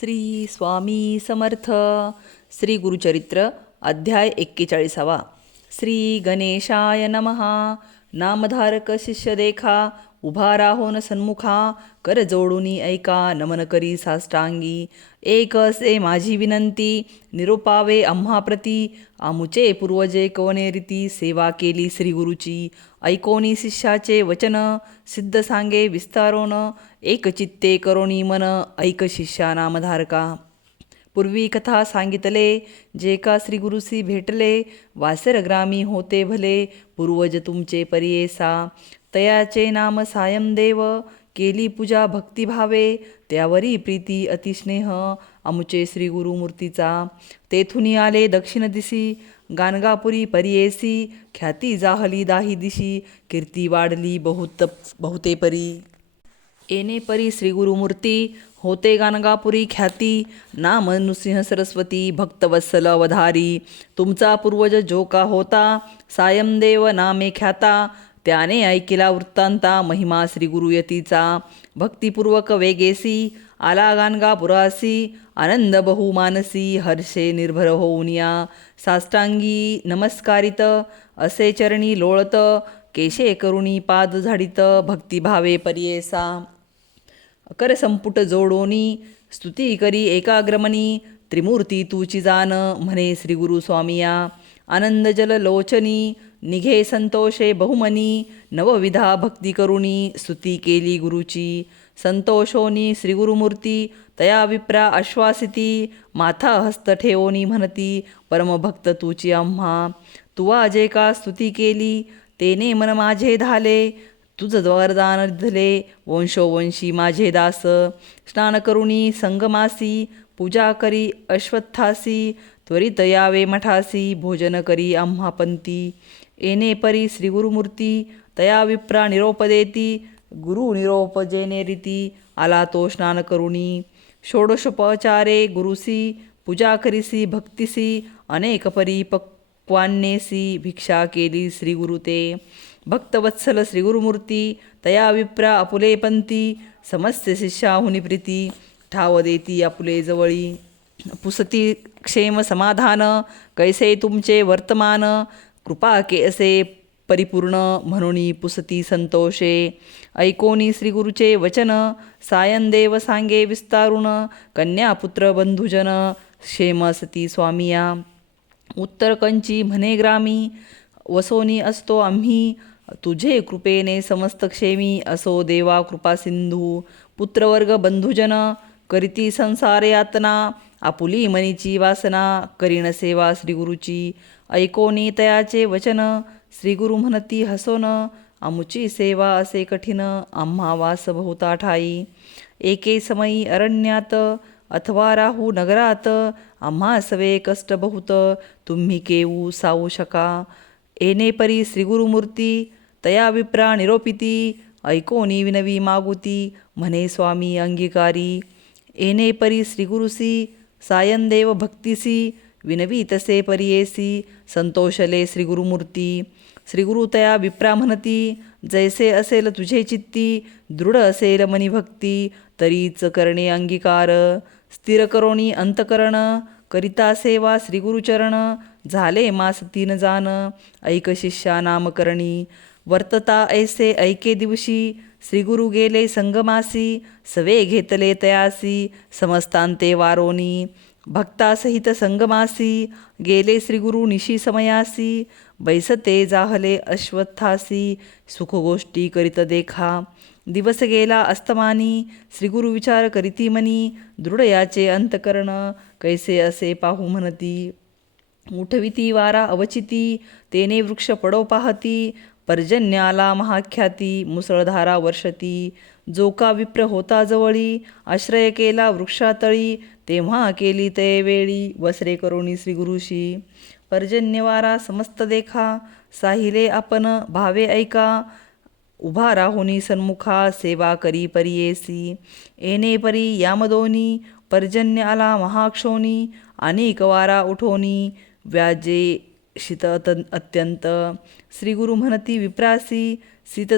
श्री स्वामी समर्थ. श्री गुरुचरित्र अध्याय एक्केचाळीसावा. श्री गणेशाय नमः. नामधारक शिष्य देखा उभा राहोन सन्मुखा कर जोडूनी ऐका नमन करी साष्टांगी. एक असे माझी विनंती निरोपावे आम्हाप्रती आमुचे पूर्वजे कवने रीती सेवा केली श्रीगुरुची ऐकोनी शिष्याचे वचन सिद्ध सांगे विस्तारोन. एक चित्ते करोणी मन ऐक शिष्या नामधारका. पूर्वी कथा सांगितले जे का श्रीगुरुसी भेटले वासर ग्रामी होते भले पूर्वज तुमचे परियेसा. तयाचे नाम सायमदेव केली पूजा भक्तिभावे त्यावरी प्रीती अतिस्नेह अमुचे श्री गुरुमूर्तीचा. तेथुनी आले दक्षिण दिशी गाणगापुरी परियेसी ख्याती जाहली दाही दिशी कीर्ती वाढली बहुत बहुते परी येणे परी श्री गुरुमूर्ती होते गाणगापुरी ख्याती नाम नृसिंह सरस्वती भक्तवत्सल अवधारी. तुमचा पूर्वज जो का होता सायमदेव नामे ख्याता त्याने ऐकिला वृत्तांता महिमा श्रीगुरु यतीचा. भक्तिपूर्वक वेगेसी आला गाणगापुरासी आनंद बहुमानसी हर्षे निर्भर होऊन या. साष्टांगी नमस्कारित असे चरणी लोळत केशे करुणी पाद झाडित भक्तिभावे पर्येसा. कर संपुट जोडोनी स्तुती करी एकाग्रमणी त्रिमूर्ती तुची जान म्हणे श्री गुरु स्वामिया आनंद जल लोचनी निघे संतोषे बहुमनी नवविधा भक्ती करुणी स्तुती केली गुरुची. संतोषोनी श्रीगुरुमूर्ती तया विप्रा आश्वासिती माथा हस्त ठेवोनी म्हणती परमभक्त तुची आम्हा. तुवा जे का स्तुती केली तेने मन माझे धाले. तुझं वरदान धले वंशोवंशी माझे दास. स्नान करुणी संगमासी पूजा करी अश्वत्थासी त्वरित यावे मठासी भोजन करी आम्हा पंती येणे परी श्री गुरुमूर्ती तया विप्रा निरोपदेती गुरु निरोपजेने रीती आला तो स्नान करुणी। षोडशोपचारे गुरुसी पूजा करीसी भक्तिसी अनेक परी पक्वान्नेसी भिक्षा केली श्री गुरुते भक्तवत्सल श्री गुरुमूर्ती तया विप्रा अपुले पंती समस्त शिष्याहुनी प्रीती ठाव देती आपुले जवळी। पुसती क्षेम समाधान कैसे तुमचे वर्तमान कृपा के असे परिपूर्ण म्हणून पुसती संतोषे. ऐकोनी श्रीगुरुचे वचन सायनदेव सांगे विस्तारुण कन्यापुत्र बंधुजन क्षेम सती स्वामिया. उत्तर कंची म्हणे ग्रामी वसोनी असतो आम्ही तुझे कृपेने समस्त क्षेमी असो देवा कृपा सिंधू. पुत्रवर्ग बंधुजन करीती संसार यातना आपुली मनीची वासना करीण सेवा श्रीगुरुची. ऐकोनी तयाचे वचन श्रीगुरु म्हणती हसोन आमुची सेवा असे कठीण आम्हा वास बहुता ठाई. एके समयी अरण्यात अथवा राहू नगरात आम्हा सवे कष्ट बहुत तुम्ही केऊ सावू शका. एने परी श्रीगुरुमूर्ती तया विप्रा निरोपिती ऐकोनी विनवी मागुती म्हणे स्वामी अंगीकारी. एने परी श्रीगुरुसी सायनदेव भक्तिसी विनवी तसे परियेसी संतोषले श्रीगुरुमूर्ती. श्रीगुरुतया विप्रा म्हणती जैसे असेल तुझे चित्ती दृढ असेल मनी भक्ती तरीच करणे अंगीकार. स्थिर करोणी अंतकरण करिता सेवा श्रीगुरुचरण झाले मास तीन जान ऐक शिष्या नामकरणी. वर्तता ऐसे ऐके दिवशी श्रीगुरु गेले संगमासी सवे घेतले तयासी समस्तांते वारोनी. भक्तासहित संगमासी गेले श्रीगुरु निशी समयासी बैसते जाहले अश्वत्थासी सुखगोष्टी करीत देखा। दिवस गेला अस्तमानी श्रीगुरु विचार करीती मनी दृढयाचे अंतकरण कैसे असे पाहू म्हणती। उठविती वारा अवचिती तेने वृक्ष पडो पाहती पर्जन्याला महाख्याती मुसळधारा वर्षती। जो का विप्र होता जवळी आश्रय केला वृक्षातळी तेव्हा केली ते वेळी वसरे श्री श्रीगुरुशी. पर्जन्यवारा समस्त देखा साहिले आपण भावे ऐका उभा राहुनी सन्मुखा सेवा करी परियेसी. एने परी यामदोनी पर्जन्य आला महाक्षोनी अनेक वारा उठोनी व्याजे शीत अत्यंत. श्रीगुरु म्हणती विप्रासी सीत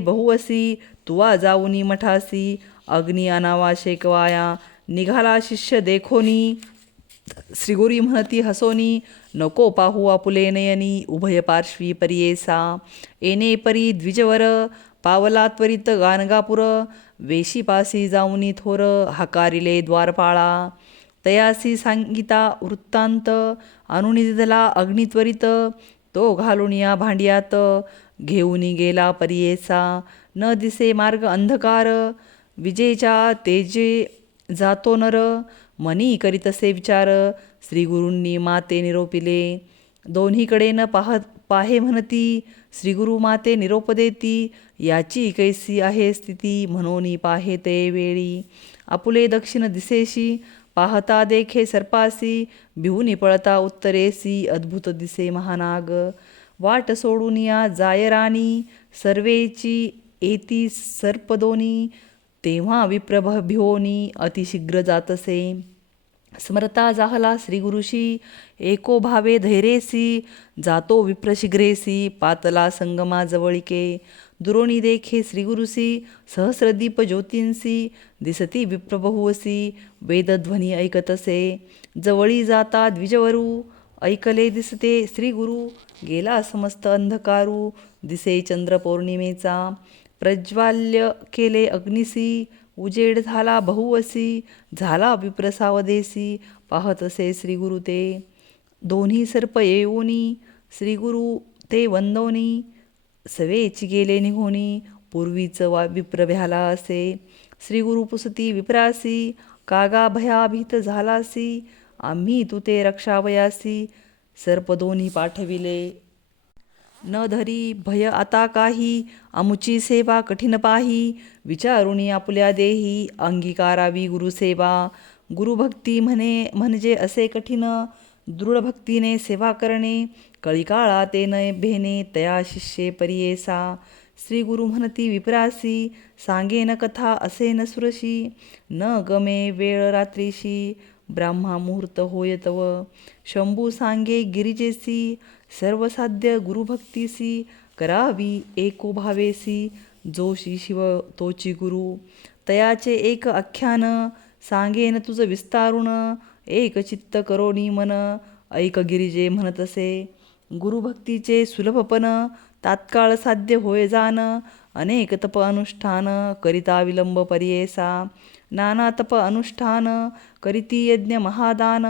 बहुवसी तुवा जाऊनी मठासी अग्नी अनावा शेकवाया निघाला शिष्य देखोनी. श्रीगुरी म्हणती हसोनी नको पाहू आपुले नयनी उभय पार्श्वी परियेसा एने परी द्विजवर पावला त्वरित गानगापुर वेशीपासी जाऊनी थोर हकारिले द्वारपाळा तयासी सांगिता वृत्तांत अनुनी अग्नित्वरित तो घालून या भांड्यात घेऊन गेला परियेसा न दिसे मार्ग अंधकार विजेच्या तेजे जातो नर. मनी करीतसे विचार श्रीगुरूंनी माते निरोपिले. दोन्हीकडे न पाह पाहे म्हणती श्रीगुरु माते निरोप देती. याची कैसी आहे स्थिती म्हणून पाहे ते वेळी. आपुले दक्षिण दिसेशी पाहता देखे सर्पासी बिहुनी पळता उत्तरेसी अद्भुत दिसे महानाग. वाट सोडून या जायराणी सर्वेची एती सर्पदोनी तेव्हा विप्रभ भिवोनी अतिशीघ्र जातसे. स्मरता जाहला श्रीगुरुशी एको भावे धैरेसी जातो विप्रशिग्रेसी पातला संगमा जवळिके. दुरोणी देखे श्रीगुरुसी सहस्रदीप ज्योतींसी दिसती विप्रबहुवसी वेदध्वनी ऐकतसे जवळी जाता द्विजवरू ऐकले दिसते श्रीगुरु गेला समस्त अंधकारू दिसे चंद्र पौर्णिमेचा प्रज्वाल्य केले अग्निसी उजेड झाला बहुवसी झाला विप्रसावदेसी पाहत असे श्रीगुरु ते. दोन्ही सर्प येऊनी श्रीगुरु ते वंदोनी सवेची गेले निघोणी पूर्वीचं वा विप्र भ्याला असे. श्री गुरुपुसती विप्रासी कागा भयाभीत झालासी आम्ही तू ते रक्षावयासी. सर्प दोन्ही पाठविले. न धरी भय आता काही अमुची सेवा कठीण पाही. विचारुणी आपल्या देही अंगीकारावी गुरुसेवा गुरुभक्ती म्हणे म्हणजे असे कठीण. दृढ भक्तीने सेवा करणे. कळिकाळा ते भेने तया शिष्ये परियेसा श्री गुरु म्हणती विप्रासी सांगेन कथा असे न सुरशी। न गमे वेळ रात्रीशी ब्राह्मा मुहूर्त होय तव शंभू सांगे गिरिजेसी सर्वसाध्य गुरुभक्तीसी करावी एको भावेसी। जोशी शिव तोची गुरु। तयाचे एक आख्यान सांगेन तुझ विस्तारुण। एक चित्त करोणी मन ऐक गिरिजे म्हणतसे गुरुभक्तीचे सुलभपण तात्काळ साध्य होय जान अनेक तप अनुष्ठान करिता विलंब परियेसा. नाना तप अनुष्ठान करिती यज्ञ महादान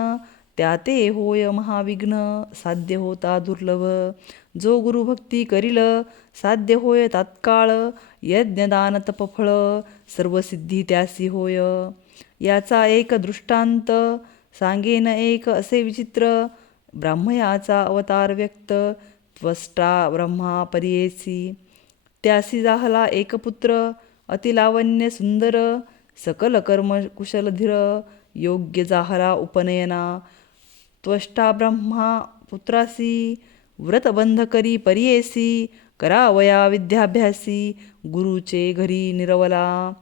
त्या ते होय महाविघ्न साध्य होता दुर्लभ. जो गुरुभक्ती करील साध्य होय तात्काळ यज्ञदान तपफळ सर्व सिद्धी त्यासी होय. याचा एक दृष्टांत सांगेन एक असे विचित्र ब्राह्मयाचा अवतार व्यक्त त्वष्टा ब्रह्मा परियेसी. त्यासी जाहला एक पुत्र अतिलावण्य सुंदर सकल कर्म कुशल धीर योग्य जाहला उपनयना. त्वष्टा ब्रह्मा पुत्रासी व्रतबंध करी परियेसी करावया विद्याभ्यासी गुरुचे घरी निरवला.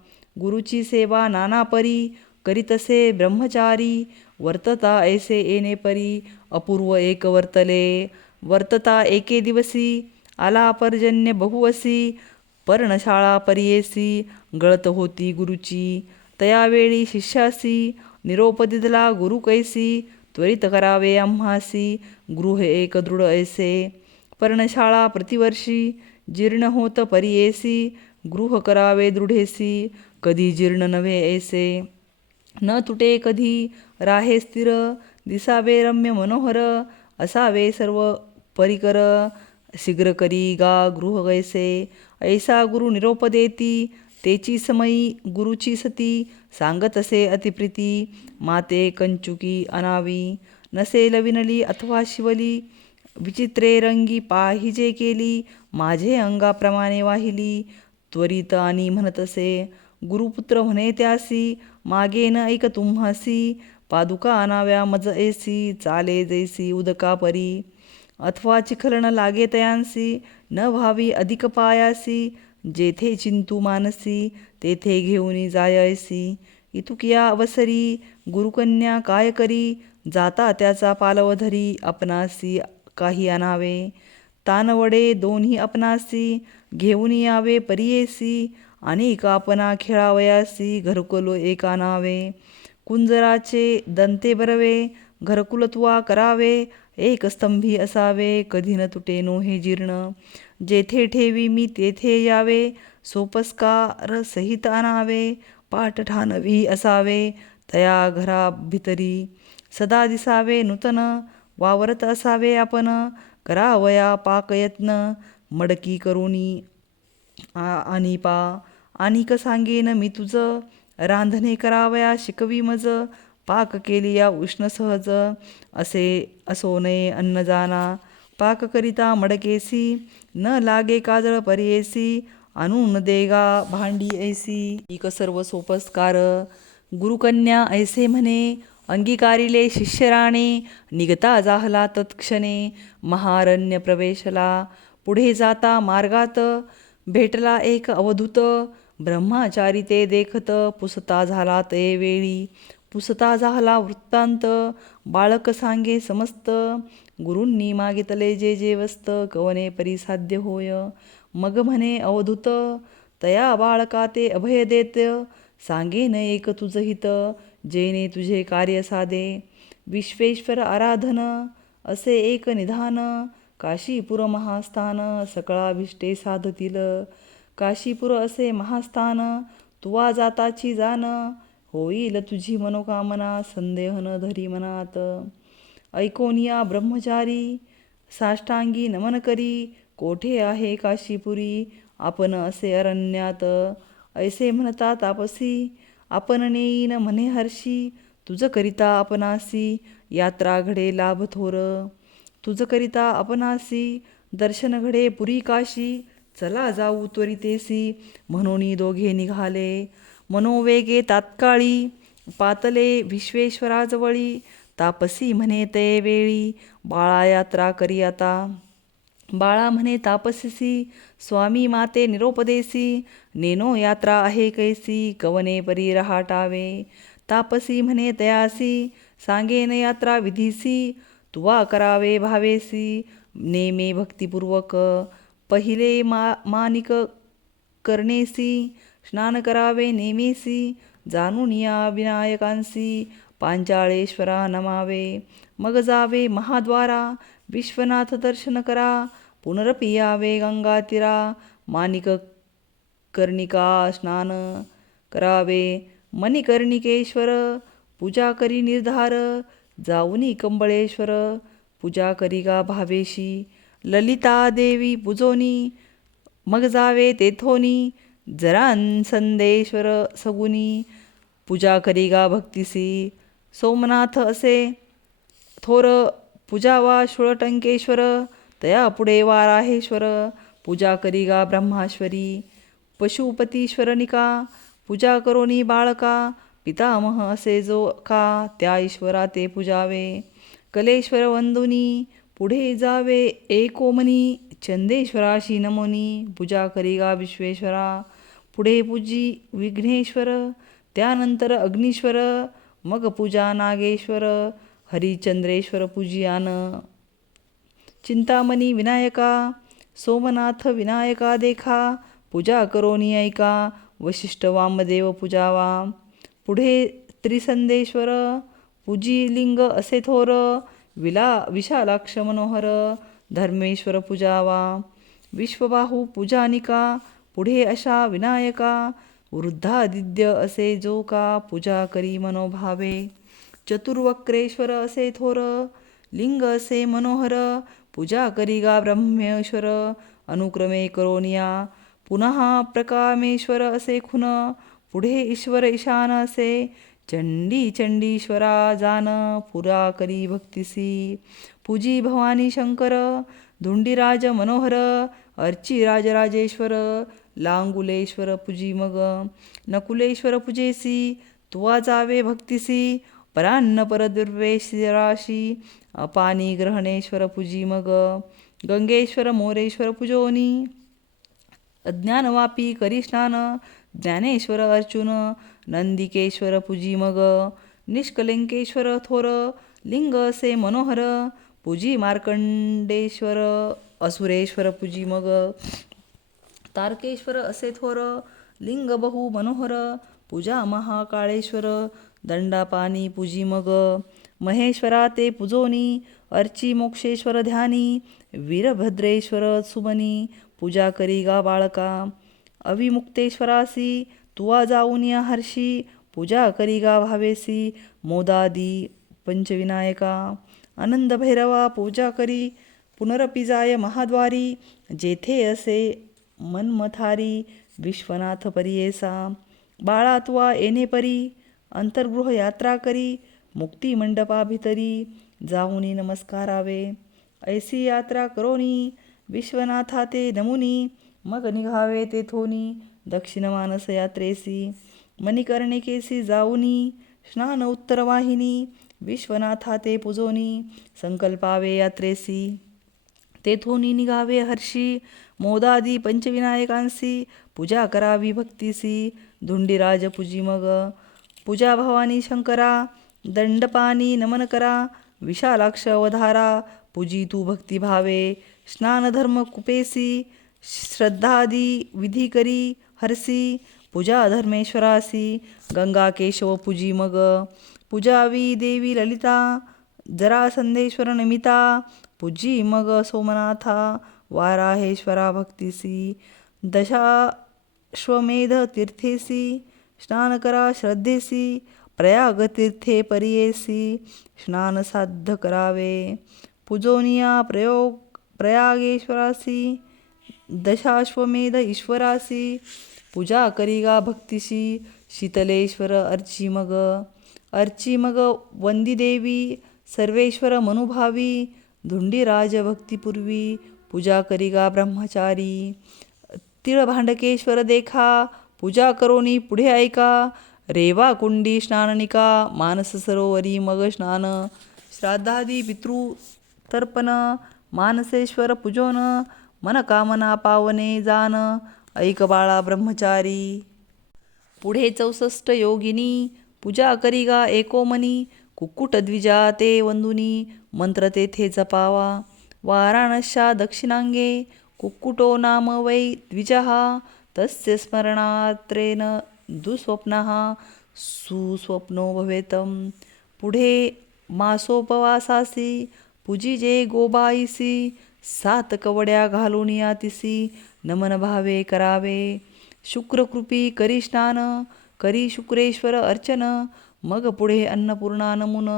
गुरुची सेवा नाना परी करीतसे ब्रह्मचारी वर्तता ऐसे येणे परी अपूर्व एक वर्तले। वर्तता एके दिवसी आला पर्जन्य बहुवसी पर्णशाळा परियेसी गळत होती गुरुची। तयावेळी शिष्यासी निरोपदिदला गुरु कैसी त्वरित करावे आम्हासी गृह एक दृढ ऐसे। पर्णशाळा प्रतिवर्षी जीर्ण होत परियेसी गृह करावे दृढेसी कधी जीर्ण नव्हे ऐसे। न तुटे कधी राहे स्थिर दिसावे रम्य मनोहर असावे सर्व परिकर। शीघ्र करी गा गृह गैसे ऐसा गुरु निरोप देती तेची समयी गुरुची सती सांगत असे अतिप्रीती माते कंचुकी अनावी नसेल विनली अथवा शिवली विचित्रे रंगी पाहिजे केली माझे अंगाप्रमाणे वाहिली त्वरित आणि म्हणत असे गुरुपुत्र म्हणे त्यासी मागे न ऐक तुम्हासी पादुका आणाव्या मज ऐसी चाले जैसी उदका परी. अथवा चिखलण लागे तयांसी न व्हावी अधिक पायासी. जेथे चिंतू मानसी तेथे घेऊनी जायसी. इतुकिया अवसरी गुरुकन्या काय करी? जाता त्याचा पालवधरी आपणासी काही आणावे. तानवडे दोन्ही आपणासी घेऊन यावे परियेसी अनेक आपणा खेळावयासी घरकुलो एका नावे. कुंजराचे दंते बरवे घरकुलत्वा करावे एक स्तंभी असावे कधी न तुटेनो हे जीर्ण. जेथे ठेवी मी तेथे यावे सोपस्कार सहित आणावे पाठठानवी असावे तया घरा भितरी. सदा दिसावे नूतन वावरत असावे आपण करावया पाकयत्न मडकी करुणी आणि पा. आणिक सांगेन मी तुझं रांधणे करावया शिकवी मज पाक केली या उष्ण सहज असे असो नये अन्न जाना. पाक करिता मडकेसी न लागे काजळ परियेसी आणून देगा भांडी ऐसी. इक सर्व सोपस्कार गुरुकन्या ऐसे म्हणे अंगीकारिले शिष्यराणे निघता जाहला तत्क्षणे. महारण्य प्रवेशला पुढे जाता मार्गात भेटला एक अवधूत ब्रह्माचारी ते देखत पुसता झाला ते वेळी. पुसता झाला वृत्तांत बाळक सांगे समस्त. गुरूंनी मागितले जे जे वस्त कवने परिसाध्य होय. मग म्हणे अवधूत तया बाळका ते अभय देत. सांगेन एक तुझ हित जेने तुझे कार्य साधे. विश्वेश्वर आराधन असे एक निधान. काशीपुर महास्थान सकळाभिष्टे साधतील. काशीपुर असे महास्थान तुवा जाताची जाण होईल तुझी मनोकामना संदेह न धरी मनात. ऐकोनिया ब्रह्मचारी साष्टांगी नमन करी कोठे आहे काशीपुरी आपण असे अरण्यात. ऐसे म्हणता तापसी आपण नेईन म्हणे हर्षी तुझ करिता आपणासी यात्रा घडे लाभ थोर. तुझ करिता आपणासी दर्शन घडे पुरी काशी चला जाऊ त्वरितेसी. म्हणून दोघे निघाले. मनोवेगे तात्काळी पातले विश्वेश्वराजवळी. तापसी म्हणे ते वेळी बाळा यात्रा करी आता. बाळा म्हणे तापसीसी स्वामी माते निरोपदेसी. नेनो यात्रा आहे कैसी कवने परी रहाटावे. तापसी म्हणे तयासी सांगेन यात्रा विधीसी. तुवा करावे भावेसी नेमे भक्तिपूर्वक. पहिले मा मानिक करणेसी स्नान करावे नेमेसी जाणून या विनायकांसी पांचाळेश्वरा नमावे मग जावे महाद्वारा विश्वनाथ दर्शन करा पुनरपि यावे गंगातीरा मानिक कर्णिका स्नान करावे मणिकर्णिकेश्वर पूजा करी निर्धार जाऊनी कंबळेश्वर पूजा करी गा भावेशी ललिता देवी पुजोनी मग जावे तेथोनी जरांसंदेश्वर सगुनी पूजा करी गा भक्तिसी सोमनाथ असे थोर पूजा वा षोळटंकेश्वर तया पुढे वाराहेश्वर पूजा करी गा ब्रह्माश्वरी पशुपतीश्वरनिका पूजा करोनी बाळका पितामह असे जो का त्या ईश्वरा ते पूजावे कलेश्वर वंदुनी पुढे जावे एकोमनी चंदेश्वराशी नमोनी पूजा करीगा विश्वेश्वरा. पुढे पूजी विघ्नेश्वर त्यानंतर अग्निश्वर मग पूजा नागेश्वर हरिचंद्रेश्वर पूजियान. चिंतामणी विनायका सोमनाथ विनायका देखा पूजा करोनी ऐका वशिष्ठ वामदेव पूजावा. पुढे त्रिसंदेश्वर पूजी लिंग असे थोर विला विशालाक्ष मनोहर धर्मेश्वर पूजावा विश्वबाहू पूजानिका पुढे अशा विनायका वृद्धादिद्य असे जो का पूजा करी मनोभावे चतुर्वक्रेश्वर असे थोर लिंग असे मनोहर पूजा करी गा ब्रह्मेश्वर अनुक्रमे करोनिया पुनः प्रकामेश्वर असे खुन पुढे ईश्वर ईशान असे चंडी चंडीश्वरा जान पुरा करी भक्तिसी. पूजी भवानी शंकर धुंडीराज मनोहर अर्ची राजराजेश्वर लांगुलेश्वर पूजी मग नकुलेश्वर पूजेसी तुवा जावे भक्तिसी परान्न परदुर्वेशराशी अपानी ग्रहणेश्वर पूजी मग गंगेश्वर मोरेश्वर पूजोनी. अज्ञानवापी करी स्नान ज्ञानेश्वर अर्जुन नंदिकेश्वर पूजी मग निष्कलिंकेश्वर थोर लिंग असे मनोहर पूजी मार्कंडेश्वर असुरेश्वर पूजी मग तारकेश्वर असे थोर लिंग बहु मनोहर पूजा महाकाळेश्वर दंडापानी पूजी मग महेश्वरा ते पूजोनी अर्ची मोक्षेश्वर ध्यानी वीरभद्रेश्वर सुमनी पूजा करी गा बाळका अविमुक्तेश्वरासी तुवा जाऊन या हर्षी पूजा करी गा भावेसी मोदादी पंचविनायका आनंद भैरवा पूजा करी पुनरपि जाय महाद्वारी जेथे असे मनमथारी विश्वनाथ परियेसा बाळा तुवा येणे परी अंतर्गृह यात्रा करी मुक्ती मंडपा भितरी जाऊनी नमस्कारावे ऐसी यात्रा करोनी विश्वनाथा ते नमुनी मग निघावे तेथोनी दक्षिण मानस यात्रेसी मणिकर्णिकेसी जाऊनी स्नान उत्तरवाहिनी विश्वनाथा ते पुजोनी संकल्पावे यात्रेसी तेथोनी निघावे हर्षी मोदादी पंचविनायकांसी पूजा करावी भक्तीसी धुंडीराज पूजी मग पूजा भवानी शंकरा दंडपानी नमन करा विशालाक्ष अवधारा पूजी तू भक्तिभावे स्नानधर्म कुपेसी श्रद्धादी विधी करी हरसी पूजा धर्मेश्वरासी गंगा केशव पूजी मग पूजावी देवी ललिता जरा संदेश्वर निमिता पूजी मग सोमनाथा वाराहेश्वरा भक्तिसी दशाश्वमेध तीर्थेसी स्नान करा श्रद्धेसी प्रयागतीर्थे परियेसी स्नान साध्य करावे पूजोनिया प्रयोग प्रयागेश्वरासी दशाश्वमेध ईश्वरासी पूजा करीगा भक्तिशी शीतलेश्वर अर्ची मग. अर्ची मग वंदी देवी सर्वेश्वर मनुभावी धुंडीराज भक्तिपूर्वी पूजा करीगा ब्रह्मचारी. तिळभांडकेश्वर देखा पूजा करोनी पुढे ऐका. रेवा कुंडी स्नाननिका मानस सरोवरी मग स्नान. श्राद्धादी पितृ तर्पण मानसेश्वर पूजोन मनकामना पावने जान. ऐक बाळा ब्रह्मचारी. पुढे चौसष्ट योगिनी पूजा करी गा एकोमनी कुक्कुट द्विजा ते वंदुनी मंत्र तेथे जपावा. वाराणस्या दक्षिणांगे कुक्कुटो नाम वै द्विजः तस्य स्मरणात्रेन दुःस्वप्नः सुस्वप्नो भवेतं पुढे मासोपवासासी पूजिजे गोबाईसी सात कवड्या घालून यातिसी नमन भावे करावे। शुक्रकृपी करी स्नान करी शुक्रेश्वर अर्चन मग पुढे अन्नपूर्णा नमुन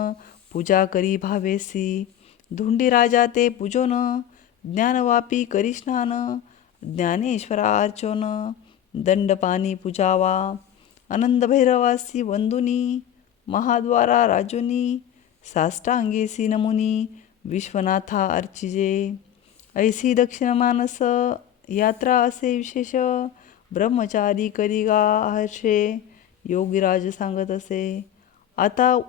पूजा करी भावेसी। धुंडी राजा ते पूजोन ज्ञानवापी करी स्नान ज्ञानेश्वरा अर्चोन दंडपानी पूजावा। आनंद भैरवासी वंदुनी महाद्वारा राजुनी साष्टांगेसी नमुनी विश्वनाथा अर्चिजे। ऐसी दक्षिण मानस यात्रा असे विशेष ब्रह्मचारी करी गा हर्षे योगीराज सांगत असे. आता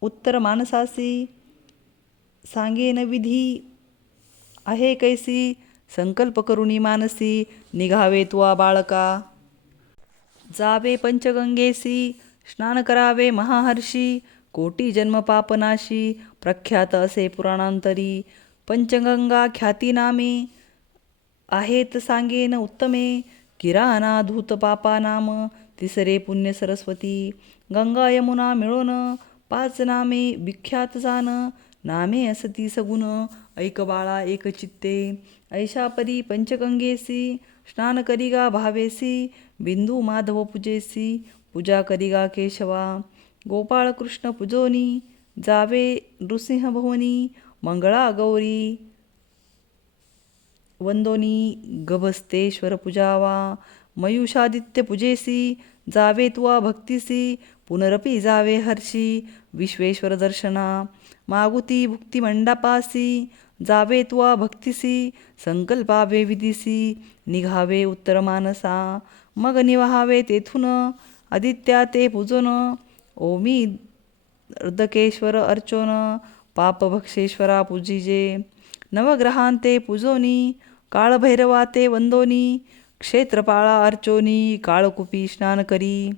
उत्तर माणसासी सांगेन विधी आहे कैसी संकल्प करुणी मानसी निघावे तुवा बाळका. जावे पंचगंगेसी स्नान करावे महाहर्षी कोटी जन्म पापनाशी प्रख्यात असे पुराणांतरी. पंचगंगा ख्यातीनामी आहेत सांगेन उत्तमे. किराणा धूत पापा नाम तिसरे पुण्य सरस्वती. गंगा यमुना मिळोन पाच नामे विख्यात जान. नामे असती सगुण ऐक बाळा एक चित्ते. ऐशा परी पंचगंगेसी स्नान करिगा भावेसी. बिंदू माधव पूजेसी पूजा करिगा केशवा. गोपाळ कृष्ण पूजोनी जावे नृसिंह भवनी. मंगळा गौरी वंदोनी गभस्तेश्वर पूजावा मयुषादित्य पूजेसी जावे तुवा भक्तिसी पुनरपि जावे हर्षी विश्वेश्वर दर्शना मागुती भुक्ती मंडपासी जावे तुवा भक्तिसी संकल्पावे विधिसी निघावे उत्तर मानसा मग निवहावे तेथून आदित्या ते पूजन ओमी अर्धकेश्वर अर्चोन पापभक्षेश्वरा पूजिजे नवग्रहांते पूजोनी काळभैरवा ते वंदोनी क्षेत्रपाळा अर्चोनी काळकुपी स्नान करी।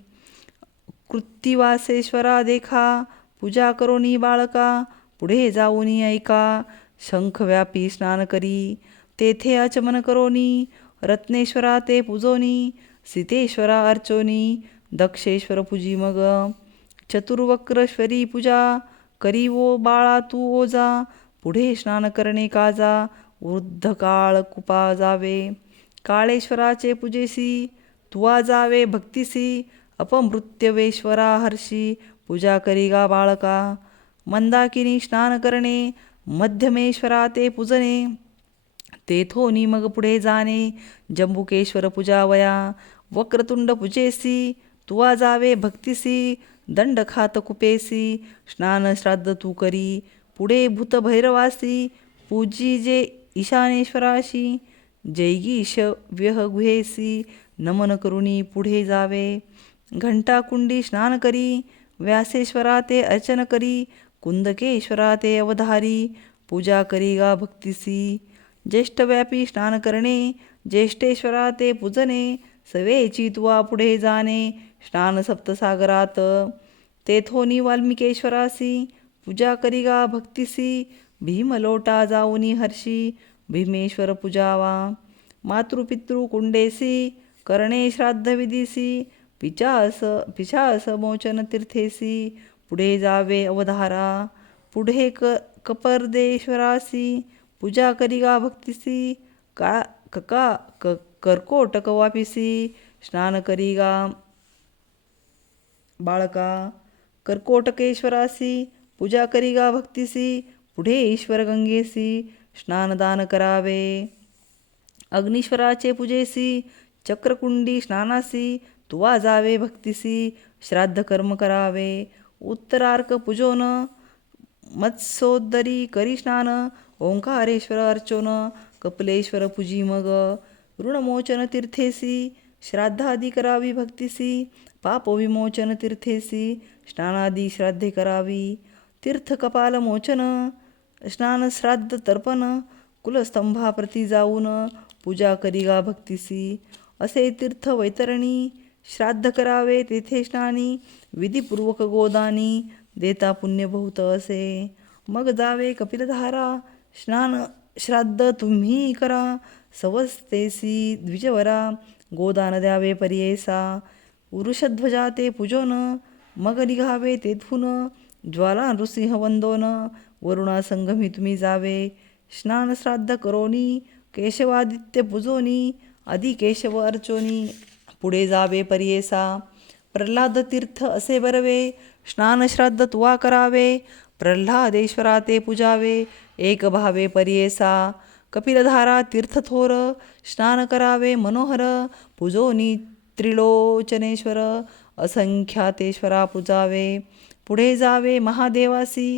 कृत्तिवासेश्वरा देखा पूजा करोनी बाळका पुढे जाऊनी ऐका शंखव्यापी स्नान करी। तेथे आचमन करोनी रत्नेश्वरा ते पूजोनी सीतेश्वरा अर्चोनी दक्षेश्वर पूजी मग। चतुर्वक्रश्वरी पूजा करी ओ बाळा तू ओजा पुढे स्नान करणे काजा वृद्ध काळ कुपा जावे काळेश्वराचे पूजेसी तुवा जावे भक्तिसी अपमृत्यवेश्वरा हर्षी पूजा करी गा बाळका मंदाकिनी स्नान करणे मध्यमेश्वरा ते पूजने तेथोनी मग पुढे जाणे जंबुकेश्वर पूजावया वक्रतुंड पूजेसी तुवा जावे भक्तिसी दंड खात कुपेसी स्नान श्राद्ध तू करी पुढे भूत भैरवासी पूजी जे ईशानेश्वराशी जैगीश व्यह गुहेसी नमन करुणी पुढे जावे. घंटाकुंडी स्नान करी व्यासेश्वरा ते अर्चन करी कुंदकेश्वरा ते अवधारी पूजा करी गा भक्तिसी. ज्येष्ठव्यापी स्नान करणे ज्येष्ठेश्वरा ते पूजने सवेची तुवा पुढे जाणे स्नान सप्तसागरात. तेथोनी वाल्मिकेश्वरासी पूजा करिगा भक्तिसी भीमलोटा जाऊनी हर्षी भीमेश्वर पूजावा मातृपितृ कुंडेसी करणे श्राद्ध विधीसी पिचास पिशास मोचन तीर्थेसी पुढे जावे अवधारा पुढे क कपर्देश्वरासी पूजा करिगा भक्तिसी का कका क कर्कोटक वापिसी स्नान करिगा बाळका कर्कोटकेश्वरासी पूजा करीगा भक्तीसी पुढे ईश्वर गंगेसी स्नानदान करावे। अग्निश्वराचे पूजेसी चक्रकुंडी स्नानासी तुवा जावे भक्तीसी श्राद्ध कर्म करावे। उत्तरार्क पूजोन मत्सोदरी करी स्नान ओंकारेश्वर अर्चोन कपलेश्वर पूजी मग। ऋणमोचन तीर्थेसी श्राद्धादी करावी भक्तीसी पापविमोचन तीर्थेसी स्नानादी श्राद्धे करावी। तीर्थकपालमोचन स्नानश्राद्ध मोचन तर्पण कुलस्तंभाप्रती जाऊन पूजा करीगा भक्तिसी. असे तीर्थ वैतरणी श्राद्ध करावे तेथे स्नानी विधिपूर्वक गोदानी देता पुण्य बहुत असे. मग जावे कपिलधारा स्नान श्राद्ध तुम्ही करा सवस्तेसी द्विजवरा गोदान द्यावे पर्येसा. वृषध्वजा ते पूजोन मग निघावे तेथून ज्वाला नृसिंह वंदोन वरुणा संगमी तुम्ही जावे. स्नान श्राद्ध करोनी केशवादित्य पूजोनी आदि केशव अर्चोनी. पुढे जावे पर्येसा. प्रल्हाद तीर्थ असे बरवे. स्नान श्राद्ध तुवा करावे. प्रल्हादेश्वरा ते पूजावे. एक भावे पर्येसा. कपिलधारा तीर्थथोर स्नान करावे मनोहर. पूजोनी त्रिलोचनेश्वर. असंख्यातेश्वरा पूजावे. पुढे जावे महादेवासी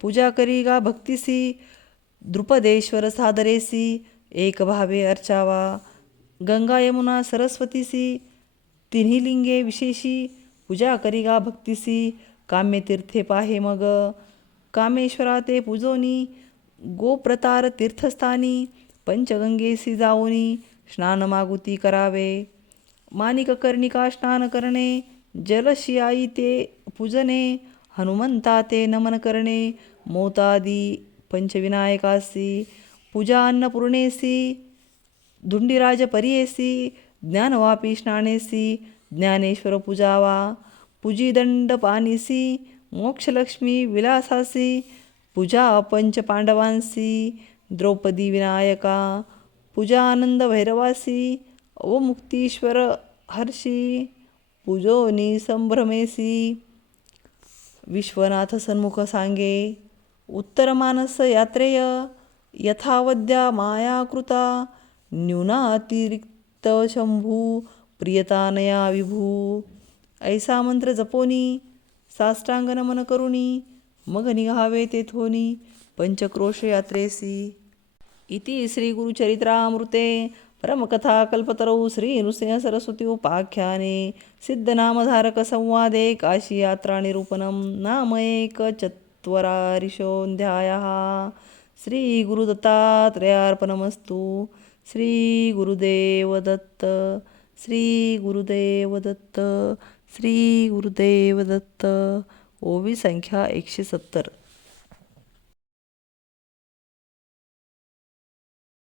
पूजा करी गा भक्तिसी द्रुपदेश्वर सादरेसी एक भावे अर्चावा गंगा यमुना सरस्वतीसी तिन्ही लिंगे विशेषी पूजा करी गा भक्तिसी काम्यतीर्थे पाहे मग कामेश्वरा ते पूजोनी गोप्रतार तीर्थस्थानी पंचगंगेसी जाऊनी स्नान मागुती करावे मानिक कर्णिका स्नान करणे जलशियाई ते पूजने हनुमंता ते नमन करणे मोतादी पंचविनायकासी पूजा अन्नपूर्णेसी धुंडीराज परियेसी ज्ञानवापी स्नानेसी ज्ञानेश्वर पूजावा पूजीदंड पानिसी मोक्षलक्ष्मी विलासासी पूजा पंच पांडवांसी द्रौपदी विनायका पूजा आनंद भैरवासी अवमुक्तीश्वर हर्षी पूजोनी संभ्रमेसी विश्वनाथ सन्मुख सांगे उत्तरमानस यात्रेय यथावद्या मायाकृता न्यूनातिरिक्त शंभू प्रियतानया विभू। ऐसा मंत्र जपोनी साष्टांग नमन करुणी मग निघावे तेथोनी पंचक्रोश यात्रेसी। इति श्रीगुरुचरित्रामृते परमकथा कल्पतरौ श्रीनृसिंहसरस्वती उपाख्याने सिद्धनामधारकसंवादे काशीयात्रानिरूपणं नाम एकचत्वरारिशोऽध्यायः। श्रीगुरुदत्तात्रयार्पणमस्तु श्रीगुरुदेवदत्त श्रीगुरुदेवदत्त श्रीगुरुदेवदत्त ओवी संख्या एकशे सत्तर।